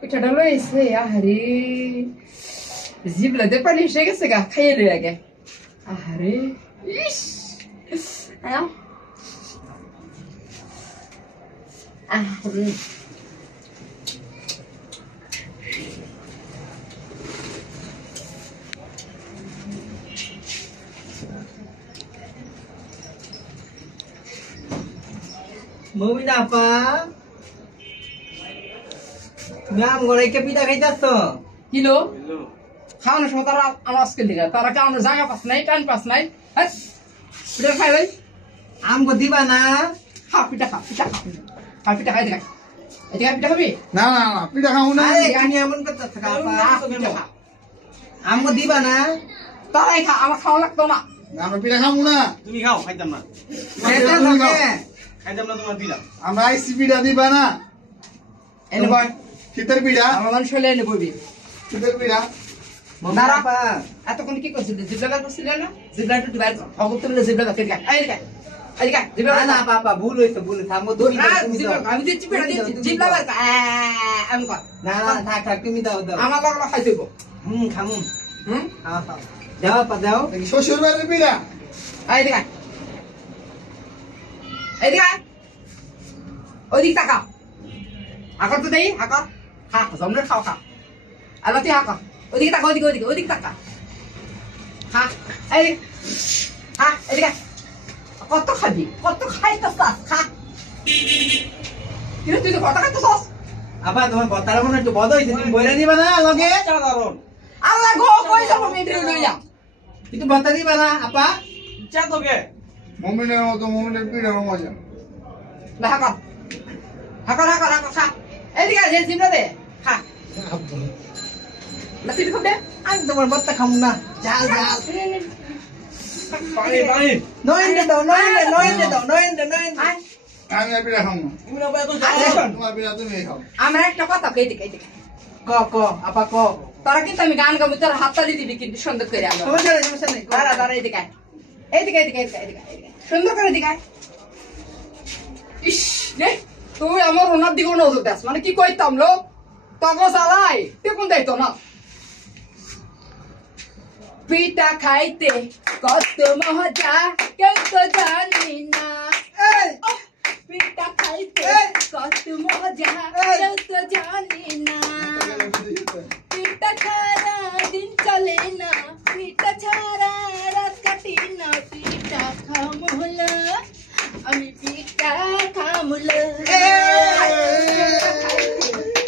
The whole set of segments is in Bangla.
পিঠাটা লই এসে আহারে জিবলাতে পানি এসে গেছে গা খাইয়ে লই আগে আহারে ইস আয়া Mami apa? Ngam golai ke pita খাইতাছো কিলো খাওয়ানোর সময় তারা আমার আজকে দিকে তারা কি আমার জায়গা পাস নাই টাইম পাস নাই হ্যাঁ পিঠা খাই ভাই আমগো দিবা না খা পিঠা খা পিঠা খাই দেখা এদিকে পিঠা খাবি না না না পিঠা খাও না আরে তুমি এমন করতেছ আপা আমগো দিবা না তারাই খা আমার খাওয়া লাগতো না আমরা পিঠা খাবো না তুমি খাও খাইতাম না এটা থাকে খাইতাম না তোমার দিলাম আমরা আইসি পিঠা দিবা না এনে বয় শীতের পিঠা আমার মানুষ হলে এনে বইবি শীতের পিঠা দাঁড়া আপা এতক্ষণ কি করছিল জিবলা করছিল না জিবলা একটু ডিভাইড অগত তুলে জিবলা কাটে গা এদিকে জিবলা না না আপা ভুল হইছে আমগো তুমি দাও তুমি দাও আমি দিচ্ছি পিঠা দিচ্ছি জিবলা আমি কর না না থাক তুমি দাও দাও আমার লাগলো খাই দেবো খামু হুম দাও আপা দাও শ্বশুর বাড়ির পিঠা এদিকে ওইদিক তাকা হাকর তো দেই হাকর খা জমলে খাও খা আলো তুই হাকর ওইদিকে তাকা ওইদিকে তাকা খা এদিকে কত খাবি কত খাইতে চাস খা কিন্তু তুই তো কত খাইতে চাস আপা তোমার কথাটা মনে একটু বড় হইছে তুমি বইরা দিবা না লগে সাধারণ আল্লাহ গো কই যাব মেন্দ্রে লইয়া কিন্তু বতা দিবা না আপা চা তোকে মমিনের মতো মমিনের পিঠা মজা না হাকর খা এদিকে যে জিমরা দে খা না তুই খাবে আমি তোমার বত্তা খামু না জাল পানি পানি নয়ন দাও আমি আর পিঠা খাবো না তুমি না এত তোমার পিঠা তুমি খাও আমরা একটা কথা কই দিকে ক আপা ক তারা কিন্তু আমি গান গাবো তোর হাততালি দিবি কিন্তু সুন্দর করে আমরা সমস্যা নেই দাঁড়া এদিকে সুন্দর করে দিকে ইস নে তুই আমার ওনার দিকে নজর দাস মানে কি কইতাম লো তগো চালাই তুই কোন দায়িত্ব না পিঠা খাইতে কত মজা কেউ তো জানি না পিঠা খাইতে কত মজা কেউ তো জানি না পিঠা ছাড়া দিন চলে না পিঠা ছাড়া রাত কাটি না পিঠা খামুল আমি পিঠা খামুল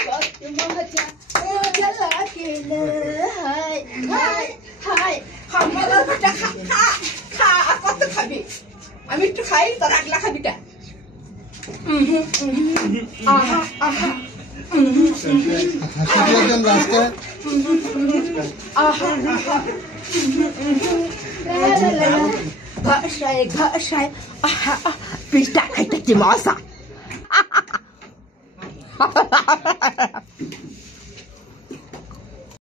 কত মজা মজা লাগে হাই খামুল পিঠা খা কত খাবি আমি একটু খাই তার আগলা খাবি টা আহা রাস্তায় ঘাসায় পিঠা খাইতে কি মজা